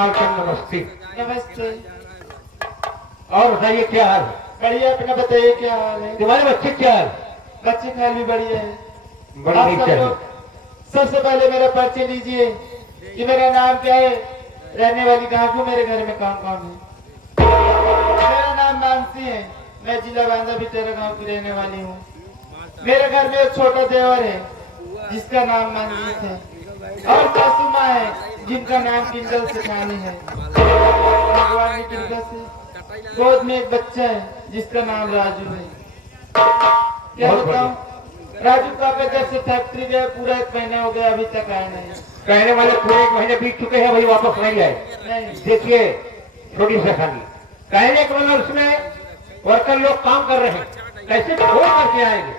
मालकिन नमस्ते। नमस्ते। और बताइए क्या हाल है? बढ़िया, अपना बताइए क्या हाल है? तुम्हारे बच्चे क्या हाल? बच्चे खाल भी बढ़िया है। बड़ी आप नहीं सब चाहिए। लोग सबसे पहले मेरा परिचय लीजिए कि मेरा नाम क्या है, रहने वाली कहाँ को, मेरे घर में कौन कौन है। मेरा नाम मानसी है, मैं जिला बांदा बिटेरा गांव की रहने वाली हूँ। मेरे घर में एक छोटा देवर है जिसका नाम मंजीत है, और सासू माँ है जिनका नाम किंजल सेठानी है। भगवान की कृपा से गोद में एक बच्चा है जिसका नाम राजू है। क्या बहुत बताऊं, राजू पापा जब से फैक्ट्री गए पूरा 1 महीना हो गया, अभी तक आए नहीं। कहने वाले पूरे 1 महीने बीत चुके हैं, भाई वापस नहीं आए। नहीं, देखिए छोटी सी कहानी कहने के मतलब उसमें वर्कर लोग काम कर रहे हैं, कैसे फोन करके आएंगे?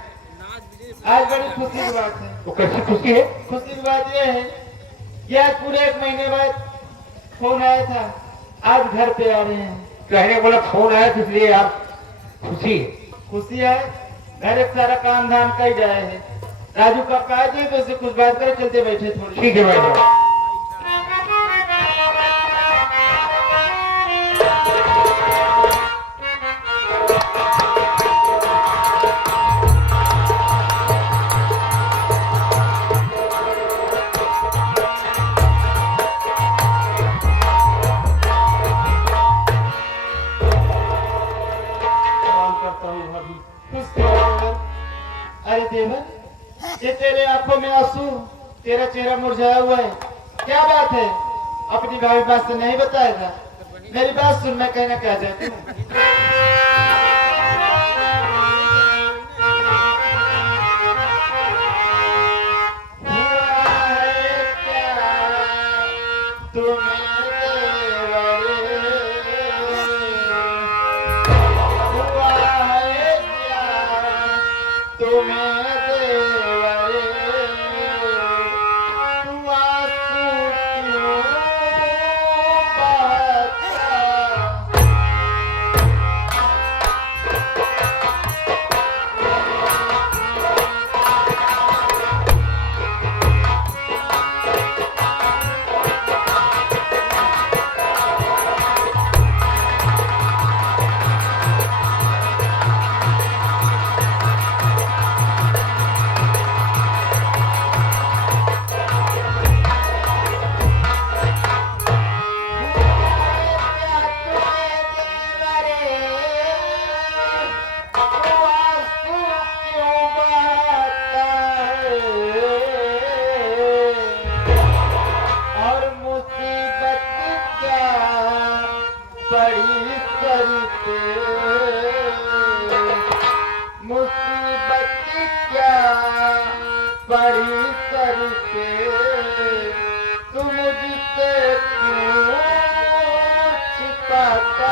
आज बड़ी खुशी की बात है। तो कैसी खुशी है? खुशी की बात यह है कि आज पूरे 1 महीने बाद फोन आया था, आज घर पे आ रहे हैं। कहने वाला फोन आया तो इसलिए आप खुशी है। खुशी है, घर एक सारा काम धाम कर जाए है। राजू का काज है तो उससे कुछ बात करें, चलते बैठे थोड़ी। ठीक है भाई साहब। अरे देवर, ये तेरे आंखों में आंसू, तेरा चेहरा मुरझाया हुआ है, क्या बात है? अपनी भाभी बात से नहीं बताएगा? मेरी बात सुन, मैं कहना क्या चाहती हूँ। बड़ी करके तुम मुझसे क्यों छिपाता?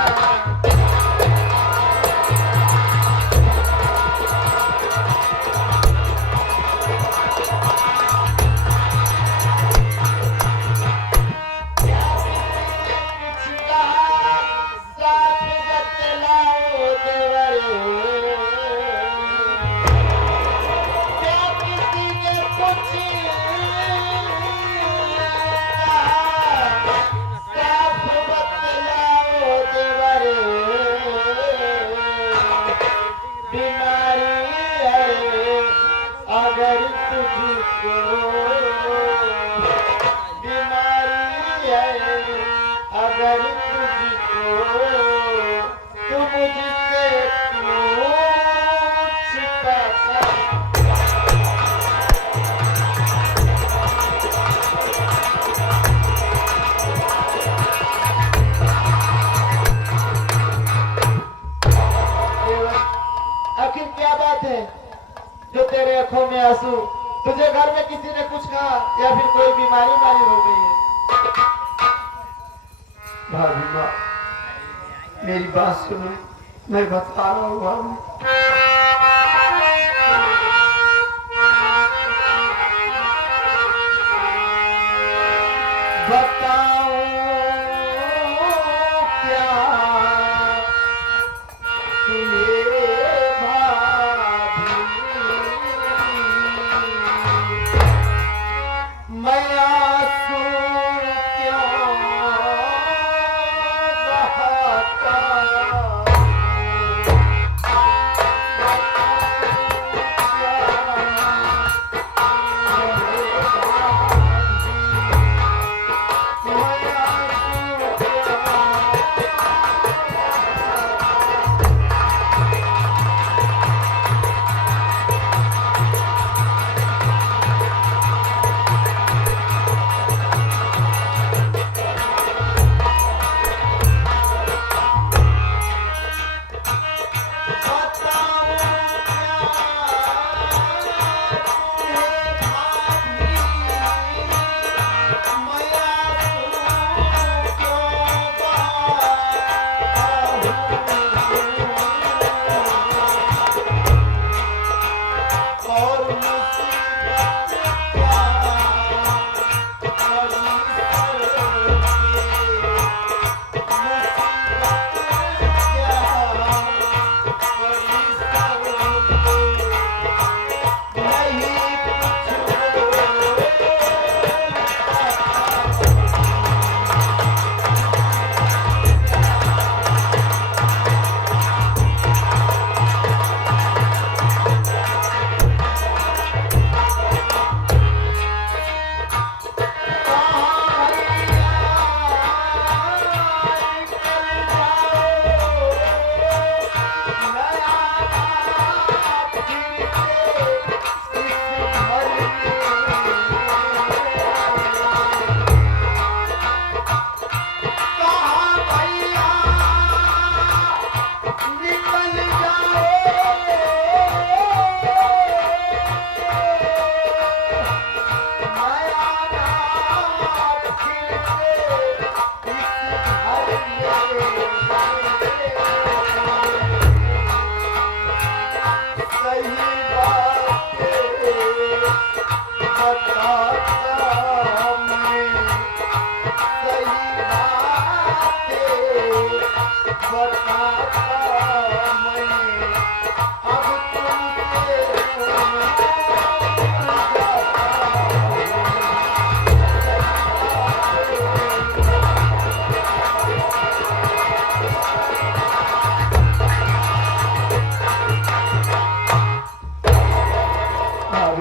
अगर तुझको बीमारी है, अगर तुझको तो मुझसे क्यों छिपाता? आखिर क्या बात है जो तेरे आंखों में आंसू? तुझे घर में किसी ने कुछ कहा या फिर कोई बीमारी वाली हो गई है? भाभी माँ, मेरी बात सुनो, मैं बता रहा हूँ भाभी। बताओ क्या तुम्हें भाभी, मैं आंसू क्यों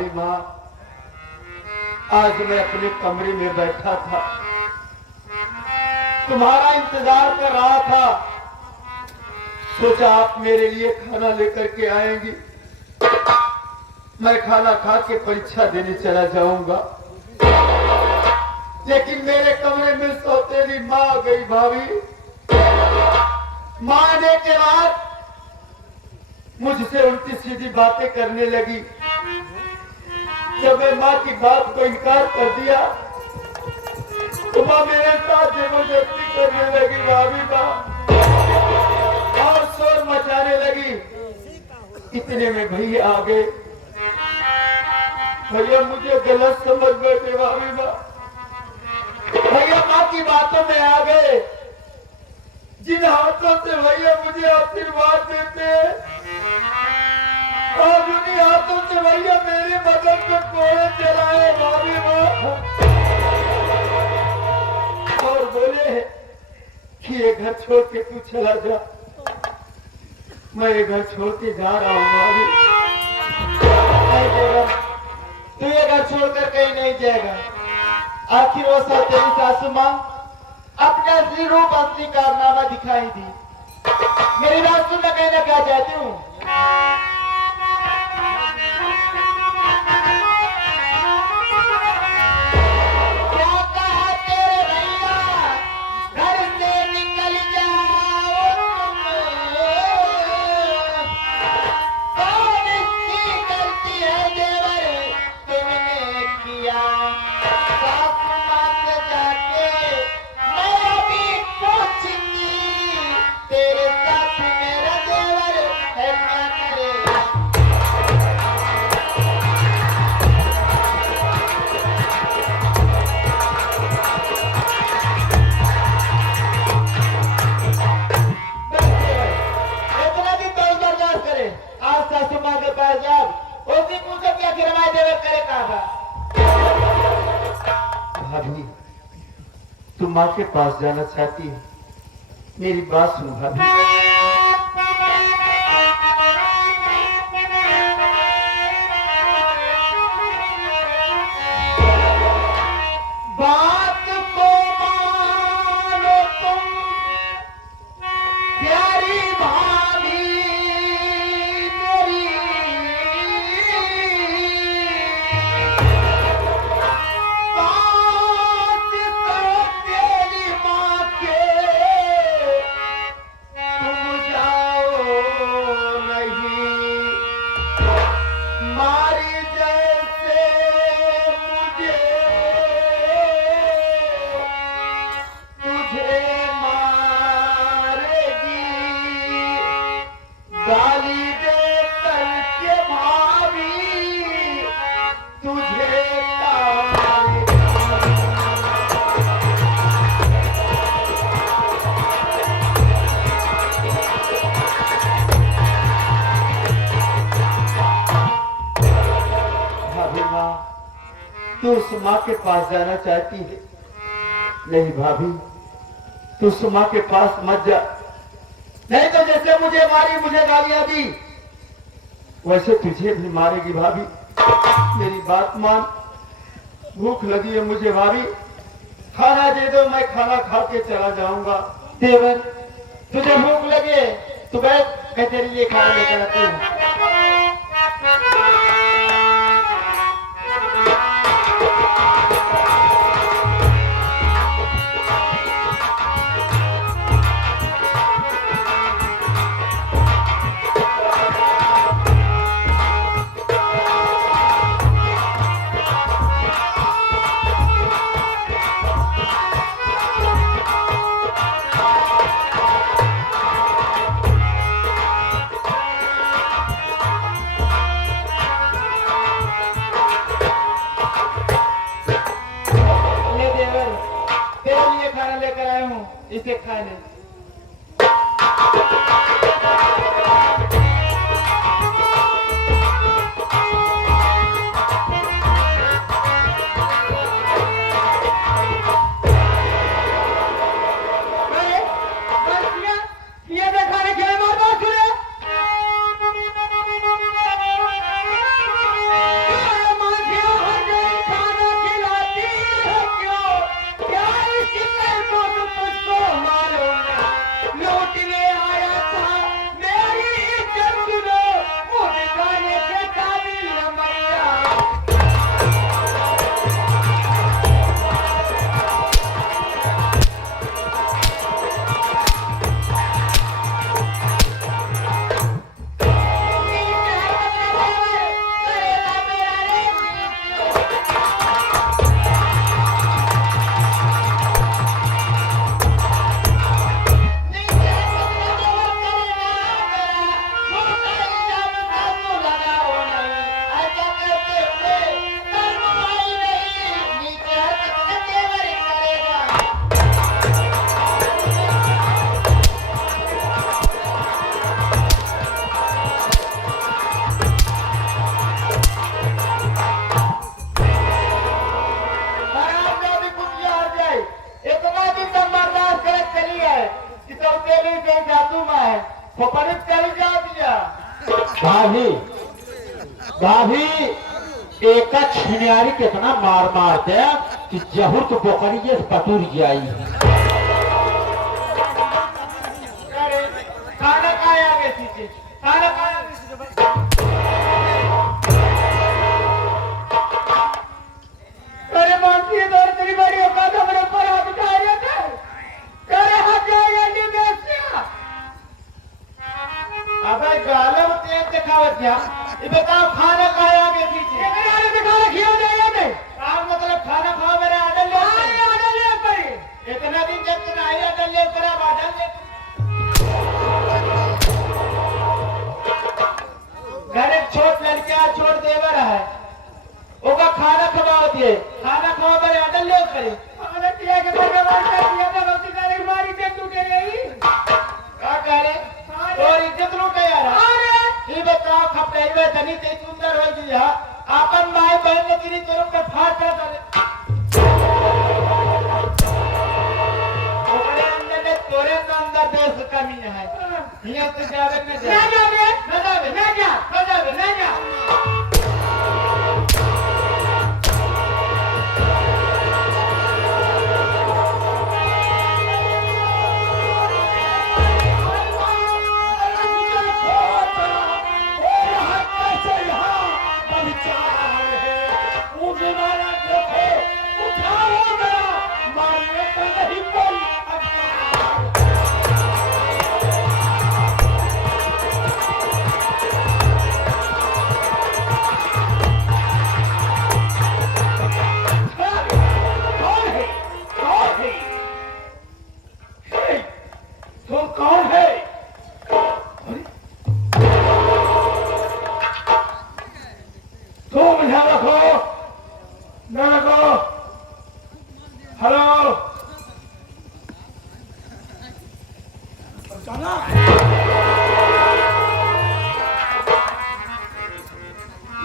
भाभी माँ, आज मैं अपने कमरे में बैठा था, तुम्हारा इंतजार कर रहा था, सोचा आप मेरे लिए खाना लेकर के आएंगी, मैं खाना खा के परीक्षा देने चला जाऊंगा। लेकिन मेरे कमरे में सौतेली माँ आ गई भाभी। माँ आने के बाद मुझसे उल्टी सीधी बातें करने लगी। जब मैं माँ की बात को इनकार कर दिया तो माँ मेरे साथ जबरदस्ती करने लगी भाभी माँ, और शोर मचाने लगी। इतने में भैया आ गए। भैया मुझे गलत समझ बैठे भाभी माँ। भैया माँ की बातों में आ गए। जिन हाथों से भैया मुझे आशीर्वाद देते हैं, और उन्हीं हाथों से भैया मेरे बदन में कोड़े चलाए भाभी माँ, और बोले कि ये घर छोड़ के तू चला जा। मैं ये घर छोड़ के जा रहा हूँ भाभी। तू ये घर छोड़कर कहीं नहीं जाएगा। आखिर वो तेरी सासू माँ अपना असली रूप, असली कारनामा दिखाई दी। मेरी बात सुन, मैं कहना क्या चाहती हूँ। क्या कहा तेरे भैया, घर से निकल जाओ तुम। कौन इसकी गलती है देवर तुमने किया। सासू माँ से जाके मैं अभी पूछती, तेरे साथ मेरा देवर है क्या करे। इतना भी कोई बर्दाश्त करे। आज सासू माँ के पास जाओ, उसी पूछो क्या किरमाई देवर करे कहा। भाभी, तुम माँ के पास जाना चाहती है, मेरी बात सुन भाभी। बात को मानो तुम प्यारी भाभी मेरी। बात को तेरी माँ के तुम जाओ नहीं। मारी जैसे मुझे तुझे मारेगी। गाली दे करके भाभी तुझे मारेगी। भाभी माँ, तू उस माँ के पास जाना चाहती है? नहीं भाभी, तू उस माँ के पास मत जा। नहीं तो जैसे मुझे मारी, मुझे गालियां दी, वैसे तुझे भी मारेगी भाभी। मेरी बात मान, भूख लगी है मुझे भाभी, खाना दे दो, मैं खाना खा के चला जाऊंगा। देवर, तुझे भूख लगे तो बैठ, मैं तेरे लिए खाना लेकर आती हूँ। ले देवर, तेरे लिए खाना लेकर आया हूँ, इसे खा ले। एक छिनियारी कितना मार मारते कि जहूर तो बोकरी के पटूर जाई। अरे खाना खाए आगे पीछे, खाना खाए आगे पीछे। अरे मानसी दौर तेरी बड़ी औकात हमारे ऊपर हाथ उठा रहे थे। तेरे हाथ जाएगा नहीं बेसिया। अबे गालम तेज दिखावत क्या? ये बताओ खाना खाए आगे पीछे। मेरे आगे से खाना खिया जाएगा नहीं। आप मतलब खाना खाओ मेरे आर्डर ले। आर्डर ले करी। इतना दिन जब तुम आई आर्डर ले कर अब आर्डर ले। घर एक छोट लड़कियां छोड़ देवर है। ओका खाना खवाओ दिए। खाना खाओ मेरे आर्डर ले करे। अरे पिया के बड़े मार दिया था गलती करे मारी ते तू के यही। क्या कह रहे? और इज्जत लूटे यार। अरे ये बताओ खपड़ाई में धनी ते सुंदर हो गई है। आपन माई बहन ने तेरी तरफ पे फाड़ कर डाले। ओकरे अंदर ने तोरे अंदर देश कमी है। यहाँ से जावे न जा। न जावे, न जावे, न जा, न जावे, न जा।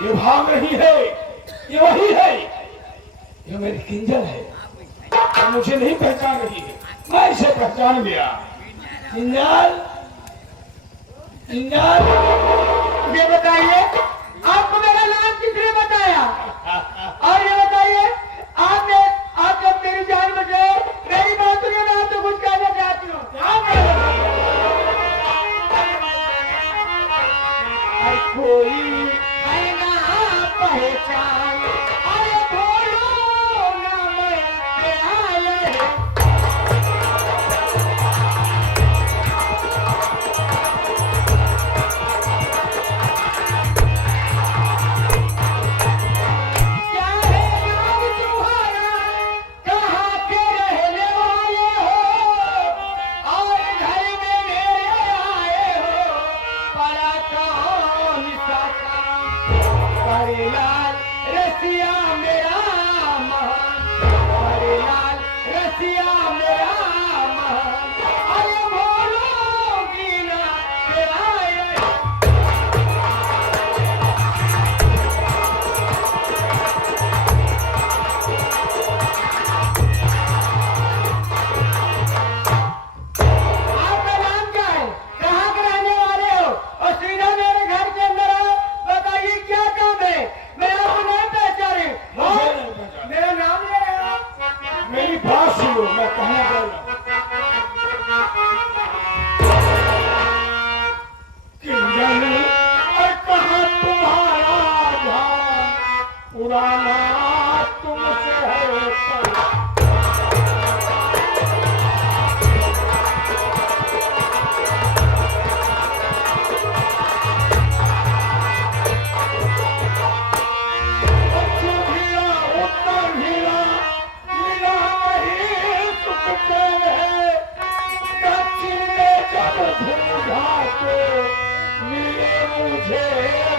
ये भाग रही है, ये वही है, ये मेरी किंजल है। तो मुझे नहीं पहचान रही है, मैं इसे पहचान लिया। किंजल, किंजल, ये बताइए आपको मेरा नाम किसने बताया? और ये बताइए आपने आप जब मेरी जान बचे मेरी बात सुनिए मैं आपसे कुछ कहना चाहती हूँ। कोई है ना पहचान अरे बोलो ना मैं आया है।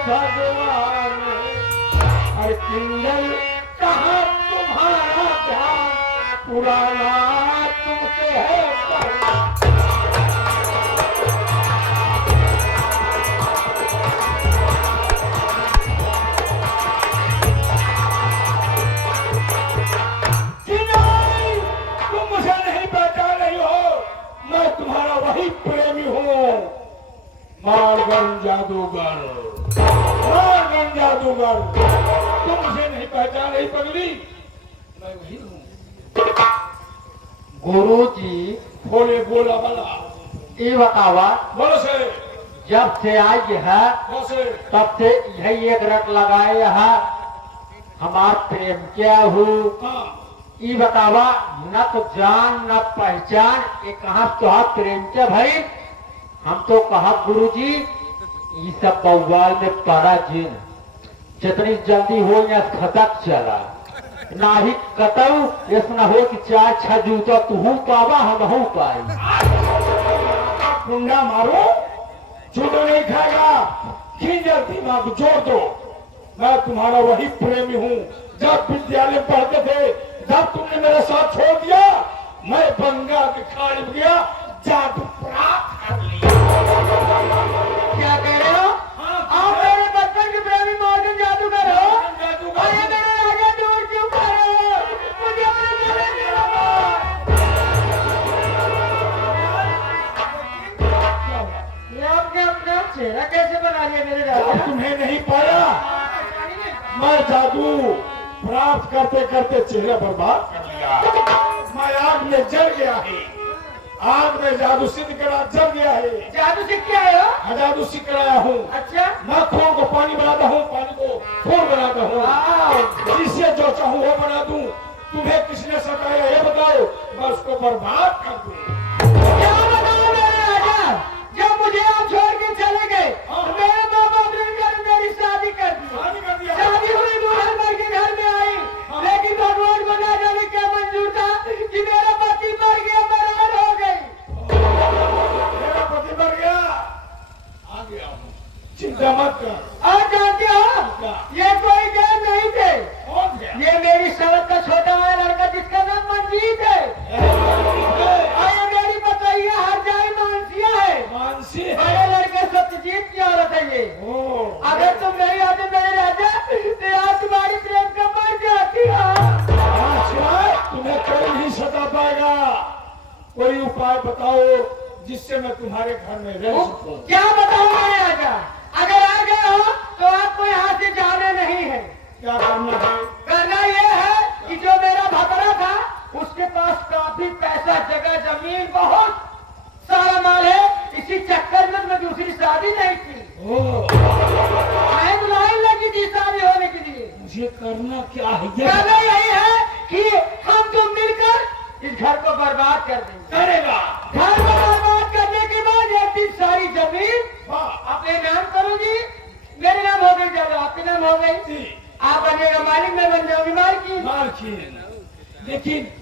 भगवान हर किंजल कहाँ तुम्हारा ध्यान पुराना तुमसे है तुम मुझे नहीं पहचान रही हो, मैं तुम्हारा वही प्रेमी हूँ मार्गन जादूगर, मार्गन जादूगर। तुम बोली, मैं वही हूँ। गुरु जी बोले बोला वाला, ये बतावा, बोलो से, जब से आई है बोलो से, तब से यही एक रट लगाए है हमार प्रेम क्या हूँ। हाँ, ये बतावा, न तो जान न पहचान, ये कहा तो प्रेम क्या भाई। हम तो कहा गुरु जी ये सब बवाल में पड़ा जिन, जितनी जल्दी हो या खतक चला ना ही कतऊ, ऐसा हो कि 4-6 जूता तू पावा हम पाई। कुंडा मारो, जूते नहीं खाएगा, खींचर दिमाग जोड़ दो। मैं तुम्हारा वही प्रेमी हूँ, जब विद्यालय पढ़ते थे, जब तुमने मेरे साथ छोड़ दिया, मैं बंगाल के खाड़ी में गया, जादू प्राप्त कर लिया। क्या कह रहे हो आप? मेरे बचपन के प्रेमी मॉडर्न जादूगर हो। और ये मेरे राजा दूर क्यों कर रहे हो? मुझे अपने गले में लगाओ। ये आपने अपना चेहरा कैसे बना लिया मेरे राजा? जब तुम्हें नहीं पाया, मैं जादू प्राप्त करते करते चेहरा बर्बाद कर लिया। मैं आग में जल गया है, आग में जादू सिद्ध करा, जल गया है। जादू सीख के आए हो? मैं जादू सीख कर आया हूँ। अच्छा, मैं खून को पानी बनाता हूँ, पानी को खून बनाता हूँ, जिससे जो चाहूँ वो बना दूँ। तुम्हें किसने सताया ये बताओ, मैं उसको बर्बाद कर दूँ। क्या बताओ मेरे राजा? जब मुझे आप छोड़ के चले गए, मेरे माँ बाप ने मेरी शादी कर दी। शादी कर दिया। शादी हुई, दूल्हन बन के घर में आई, लेकिन भगवान को ना जाने क्या मंजूर था कि मेरा पति मर गया, बराबर हो गई। मेरा पति मर गया, आ गया हूँ, चिंता मत कर। और जानते हो, ये कोई गैर नहीं थे, कौन गया? ये मेरी सड़क का छोटा वाला लड़का जिसका नाम मंजीत है। और ये मेरी बतैया हरजाई मानसिया है। मानसी है। बड़े लड़के सत्यजीत की औरत है ये। ओ, अगर तुम नहीं आते मेरे राजा, तो आज तुम्हारी प्रेम का मर जाती है। अच्छा, तुम्हें कोई नहीं सता पाएगा। कोई उपाय बताओ जिससे मैं तुम्हारे घर में रह सकूं। क्या बताऊं मेरे राजा? अगर आ गए हो तो आपको यहाँ से जाना नहीं है। क्या करना है? करना ये है कि जो मेरा भगड़ा था, उसके पास काफी पैसा, जगह, जमीन, बहुत सारा माल है। इसी चक्कर में मैं दूसरी शादी नहीं की। ओ, मैं तो लाइन लगी थी शादी होने के लिए। मुझे करना क्या है? कहना यही है कि हम तुम मिलकर इस घर को बर्बाद कर देंगे। करेगा। घर को बर्बाद करने के बाद एक दिन सारी जमीन वाह, अपने नाम करूंगी। मेरे नाम हो गई, जब आपके नाम हो गई, जी, आप बनेगा मालिक, मैं बन जाऊंगी मालकिन। मालकिन। लेकिन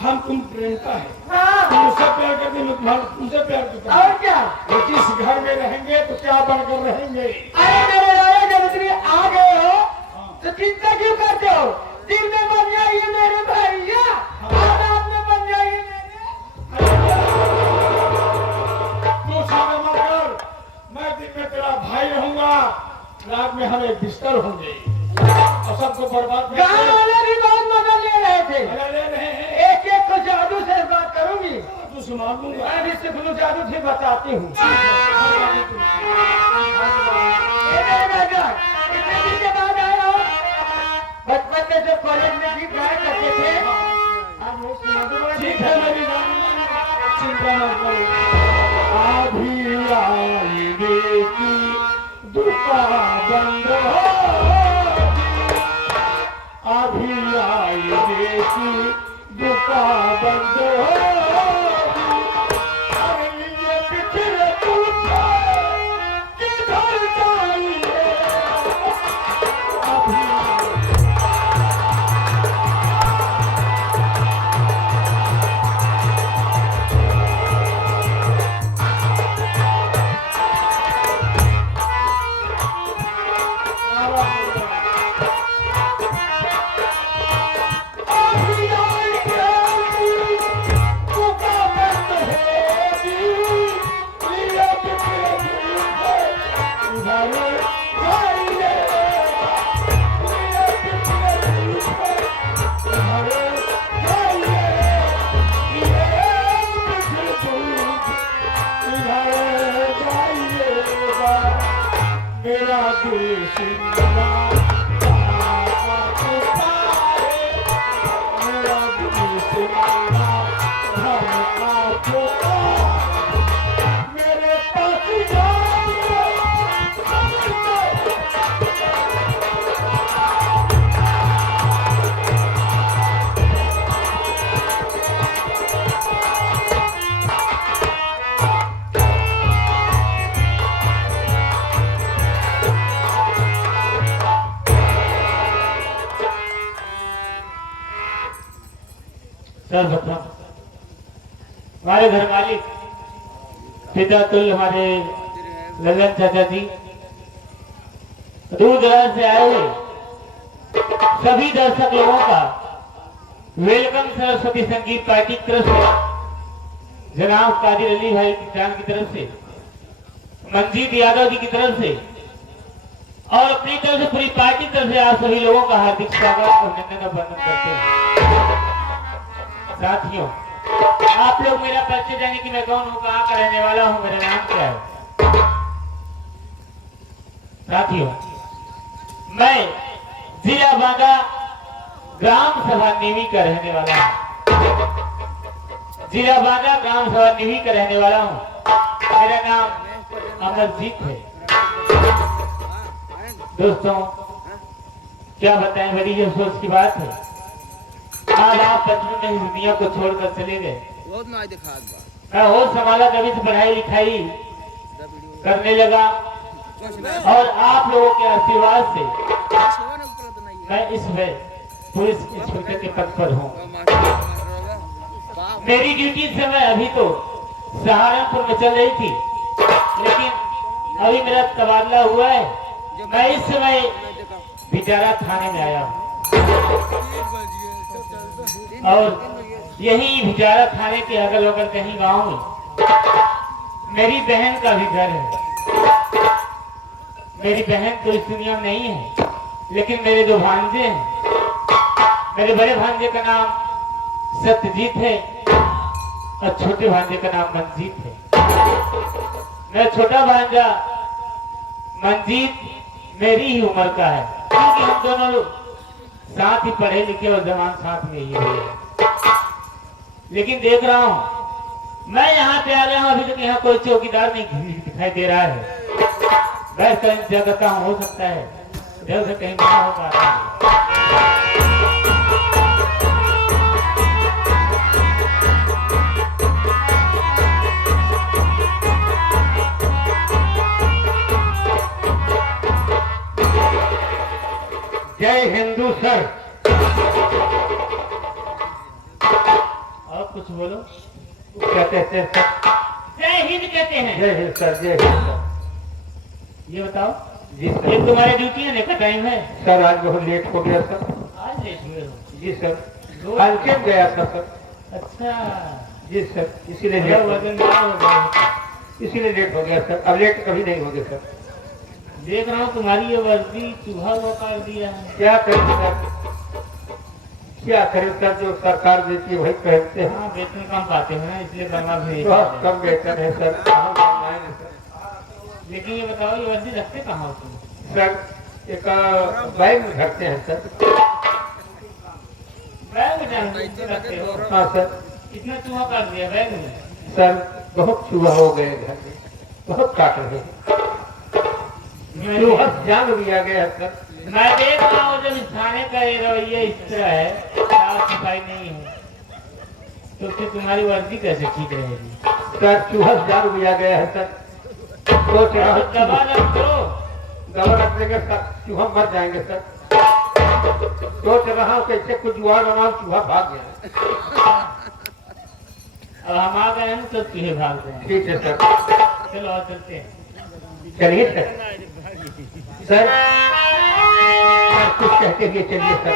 हम तुम प्रेमता है, हाँ, तुमसे प्यार करते, मैं तुम्हारा तुमसे प्यार करता हूँ। और क्या? लेकिन इस घर में रहेंगे तो क्या बनकर रहेंगे? अरे मेरे राजा, जब इतनी आ गए हो तो चिंता क्यों करते हो? दिल में बन जाइए मेरे भैया, और आप में बन जाइए मेरे। तू चिंता मत कर, मैं दिन में तेरा भाई रहूंगा, रात में हम एक बिस्तर होंगे और सबको बर्बाद गाँव करेंगे। वाले भी बहुत मदद ले रहे थे। मजा ले रहे हैं। एक एक को जादू से बात करूंगी। तू सुना दूंगा। मैं भी सिखलू जादू से बताती हूँ। ये मेरे राजा, कितने दिन के बाद आए हो? बचपन में जो कॉलेज में गीत गाया करते थे, आज वो सुना दूंगा। ठीक है मेरी रानी, चिंता मत करो। अभी आएंगे की दुकान बंद होगी, अभी आएंगे की दुकान बंद होगी। अरे ये बिखरे टूटे किधर जाइए, अभी सर्वप्रथम हमारे घर मालिक पिता तुल्य हमारे ललन चाचा जी, दूर दराज से आए हुए सभी दर्शक लोगों का वेलकम सरस्वती संगीत पार्टी की तरफ से, जनाब कादिर अली भाई जान की तरफ से, मंजीत यादव जी की तरफ से और अपनी तरफ से पूरी पार्टी की तरफ से आप सभी लोगों का हार्दिक स्वागत और अभिनंदन वंदन करते हैं। साथियों, आप लोग मेरा परिचय जाने कि मैं कौन हूँ, कहाँ का रहने वाला हूँ, मेरा नाम क्या है। साथियों, मैं जिला बांदा ग्राम सभा नीवी का रहने वाला हूँ। जिला बांदा ग्राम सभा नीवी का रहने वाला हूँ। मेरा नाम अमरजीत है। दोस्तों, क्या बताएं, बड़ी जो सोच की बात है। आज आप बचपन में इस दुनिया को छोड़कर चले गए। मैं होश संभाला, तभी से पढ़ाई लिखाई करने लगा और आप लोगों के आशीर्वाद से मैं इस पुलिस इंस्पेक्टर के पद पर हूँ। मेरी ड्यूटी से मैं अभी तो सहारनपुर में चल रही थी, लेकिन अभी मेरा तबादला हुआ है। मैं इस समय बिचारा थाने में आया हूँ और यही बिचारा थाने के अगल बगल कहीं गांव में मेरी बहन का भी घर है। मेरी बहन तो इस दुनिया में नहीं है, लेकिन मेरे दो भांजे हैं। मेरे बड़े भांजे का नाम सत्यजीत है और छोटे भांजे का नाम मंजीत है। मेरा छोटा भांजा मंजीत मेरी ही उम्र का है, क्योंकि हम दोनों साथ ही पढ़े लिखे और जवान साथ में ही है। लेकिन देख रहा हूँ, मैं यहाँ पे आ रहा हूँ, अभी तक यहाँ कोई चौकीदार नहीं दिखाई दे रहा है। वैसे कहीं जगह का हो सकता है, इधर से कहीं ना होगा। जय हिंदू सर। और कुछ बोलो। क्या कहते हैं सर? जय हिंद कहते हैं। जय हिंद सर, जय हिंद सर। ये बताओ जी सर। ये तुम्हारी ड्यूटी है का टाइम है? सर आज बहुत लेट हो गया सर। आज लेट हुए हो? जी सर, हल्के गया था सर। अच्छा जी सर, इसीलिए लेट हो गया। इसीलिए लेट हो गया सर। अब लेट कभी नहीं हो गया सर। देख रहा हूँ तुम्हारी ये वर्दी चूहा वो कर दिया है। क्या करें सर, क्या करें सर, जो सरकार देती है वही पहनते हैं। हाँ, वेतन कम पाते हैं ना, इसलिए बनवा भी बहुत कम वेतन है सर। लेकिन ये बताओ, ये वर्दी रखते कहाँ हो तुम? सर एक बैग में रखते हैं सर। बैग में रखते हो? हाँ सर। इतना चूहा काट दिया बैग में? सर बहुत चूहा हो गए घर में, बहुत काट रहे हैं। चूहा जान भी आ गया सर। मैं देख रहा हूँ जब इस थाने का ये रवैया इस तरह है, साफ सफाई नहीं है, तो फिर तुम्हारी वर्दी कैसे ठीक रहेगी? सर चूहा जान भी आ गया है सर। सोच रहा हूँ दबा रख दो। दवा रखने के साथ चूहा मर जाएंगे सर। सोच रहा हूँ कैसे कुछ जुआ बनाओ, चूहा भाग गया। अब हम आ गए हैं तो चूहे भाग गए। ठीक है सर, चलो और चलते हैं। चलिए सर। सर कुछ कहते हुए चलिए सर।